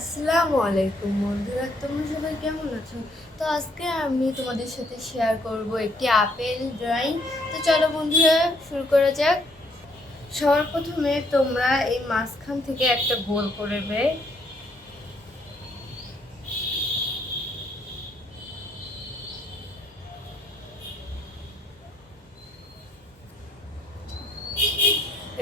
আসসালামু আলাইকুম বন্ধুরা, তোমরা সবাই কেমন আছো? তো আজকে আমি তোমাদের সাথে শেয়ার করব একটি আপেল ড্রয়িং। তো চলো বন্ধুরা, শুরু করা যাক। সবার প্রথমে তোমরা এই মাঝখান থেকে একটা গোল করবে।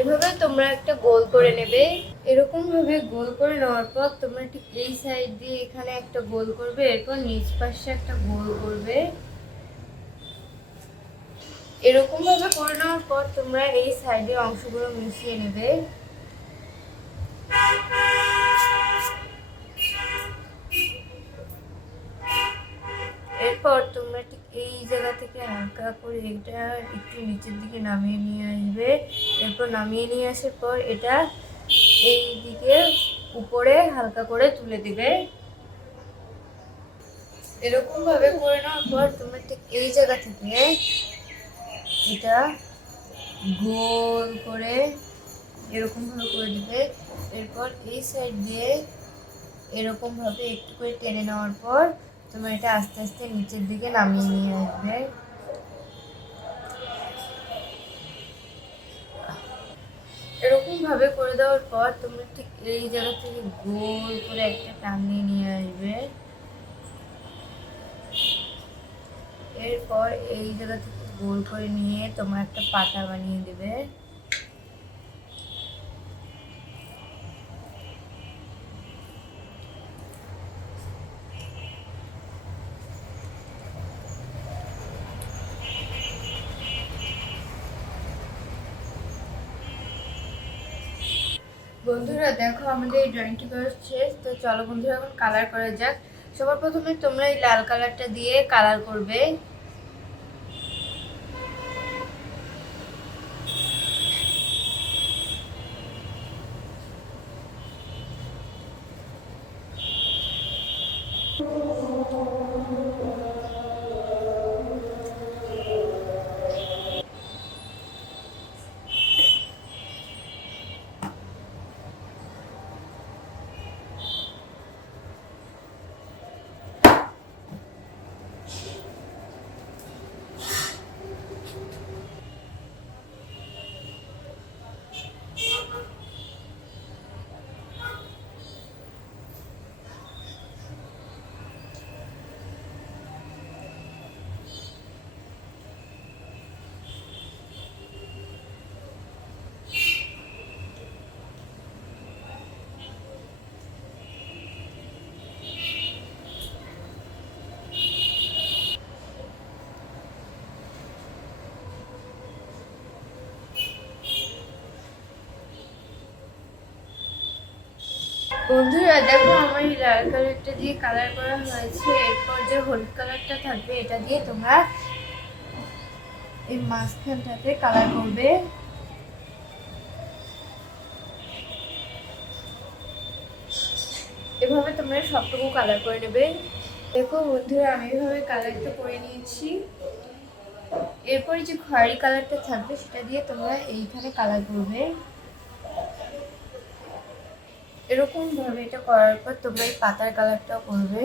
এভাবে তোমরা একটা গোল করে নেবে। এরকম ভাবে গোল করে নেওয়ার পর তোমরা ঠিক এই সাইড দিয়ে এখানে একটা গোল করবে, এরপর নিচ পাশে একটা গোল করবে। এরকম ভাবে করে নেওয়ার পর তোমরা এই সাইডের অংশগুলো মিশিয়ে নেবে। এরপর তোমরা ঠিক এই জায়গা থেকে হালকা করে এটা একটু নিচের দিকে নামিয়ে নিয়ে আসবে। এরপর নামিয়ে নিয়ে আসার পর এটা এই দিকে উপরে হালকা করে তুলে দিবে। এরকম ভাবে করে নেওয়ার পর তোমরা ঠিক এই জায়গা থেকে এটা গোল করে এরকম ভাবে করে দিবে। এরপর এই সাইড দিয়ে এরকম ভাবে একটু করে টেনে নেওয়ার পর তোমরা এটা আস্তে আস্তে নিচের দিকে নামিয়ে নিয়ে আসবে। এরকম ভাবে করে দেওয়ার পর তোমরা ঠিক এই জায়গা থেকে গোল করে একটা টানিয়ে নিয়ে আসবে। এরপর এই জায়গা থেকে গোল করে নিয়ে তোমরা একটা পাতা বানিয়ে দেবে। বন্ধুরা দেখো, আমাদের এই ড্রয়িংটি করা শেষ। তো চলো বন্ধুরা, এখন কালার করা যাক। সবার প্রথমে তোমরা এই লাল কালারটা দিয়ে কালার করবে। বন্ধুরা দেখো, আমার এই লাল কালারটা দিয়ে কালার করা হয়েছে। এরপর যে হলুদ কালারটা থাকবে এটা দিয়ে তোমরা এই মাঝখানটাতে কালার করবে। এভাবে তোমরা সবটুকু কালার করে নেবে। দেখো বন্ধুরা, আমি এভাবে কালারটা করে নিয়েছি। এরপরে যে খয়েরি কালারটা থাকবে সেটা দিয়ে তোমরা এইখানে কালার করবে। এরকম ভাবে এটা করার পর তোমরা এই পাতার কালারটাও করবে।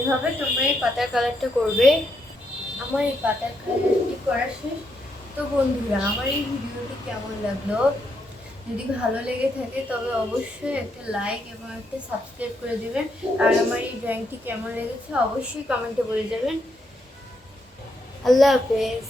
এভাবে তোমরা এই পাতার কালারটা করবে। আমার এই পাতার কালারটি করা শেষ। তো বন্ধুরা, আমার এই ভিডিওটি কেমন লাগলো? যদি ভালো লেগে থাকে তবে অবশ্যই একটা লাইক এবং একটা সাবস্ক্রাইব করে দেবেন। আর আমার এই ড্রয়িংটি কেমন লেগেছে অবশ্যই কমেন্টে বলে যাবেন। আল্লাহ হাফেজ।